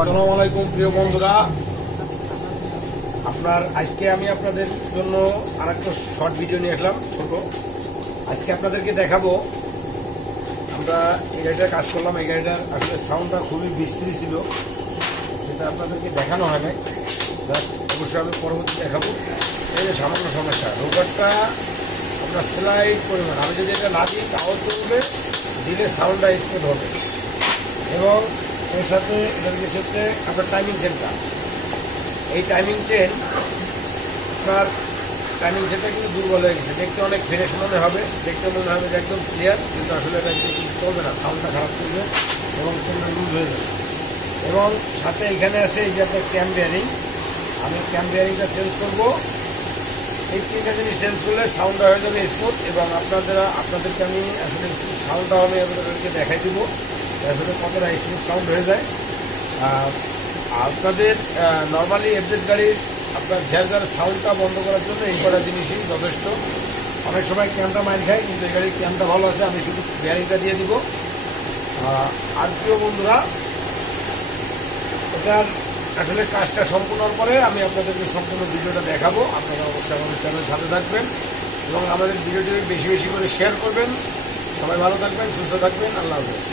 আসসালামু আলাইকুম প্রিয় বন্ধুরা, আজকে আমি আপনাদের জন্য আরেকটা শর্ট ভিডিও নিয়ে আসলাম ছোট। আজকে আপনাদেরকে দেখাবো আমরা এই গাড়িটার কাজ করলাম। এই গাড়িটার আসলে সাউন্ডটা খুবই বিশ্রী ছিল, সেটা আপনাদেরকে দেখানো হয় না। অবশ্যই আমি পরবর্তী দেখাবো। এই যে সামান্য সমস্যা, রোবটটা আপনার স্লাইড পরিমাণ, আমি যদি এটা না দিই তাও চলবে, দিলে সাউন্ডটা স্মুথ হবে। এবং এর সাথে এটার কিছু হচ্ছে আপনার টাইমিং চেনটা, এই টাইমিং চেন আপনার টাইমিং চেনটা কিন্তু দুর্বল হয়ে গেছে। দেখতে অনেক ফ্রেশ মনে হবে, দেখতে মনে হবে যে একদম ক্লিয়ার, কিন্তু আসলে এটা কিন্তু চলবে না, সাউন্ডটা খারাপ করবে এবং চেনটা লুজ হয়ে যাবে। এবং সাথে এখানে আছে এই যে আপনার ক্যাম বিয়ারিং, আমি ক্যাম বিয়ারিংটা চেঞ্জ করবো। এই তিনটা জিনিস চেঞ্জ করলে সাউন্ডটা হয়ে যাবে স্মুথ। এবং আপনাদেরকে আমি আসলে সাউন্ডটা আমি আপনাদেরকে দেখাই দেবো আসলে কতটা স্মুথ সাউন্ড হয়ে যায়। আপনাদের নর্মালি এফজেড গাড়ির আপনার ঝাড় সাউন্ডটা বন্ধ করার জন্য এই কটা জিনিসই যথেষ্ট। অনেক সময় ক্যামটা মাইর খায়, কিন্তু এই গাড়ির ক্যামটা ভালো আছে, আমি শুধু বিয়ারিংটা দিয়ে দিব। আর প্রিয় বন্ধুরা, এটার আসলে কাজটা সম্পূর্ণ হওয়ার পরে আমি আপনাদেরকে সম্পূর্ণ ভিডিওটা দেখাবো। আপনারা অবশ্যই আমাদের চ্যানেল সাথে থাকবেন এবং আমাদের ভিডিওটি বেশি বেশি করে শেয়ার করবেন। সবাই ভালো থাকবেন, সুস্থ থাকবেন, আল্লাহ হাফেজ।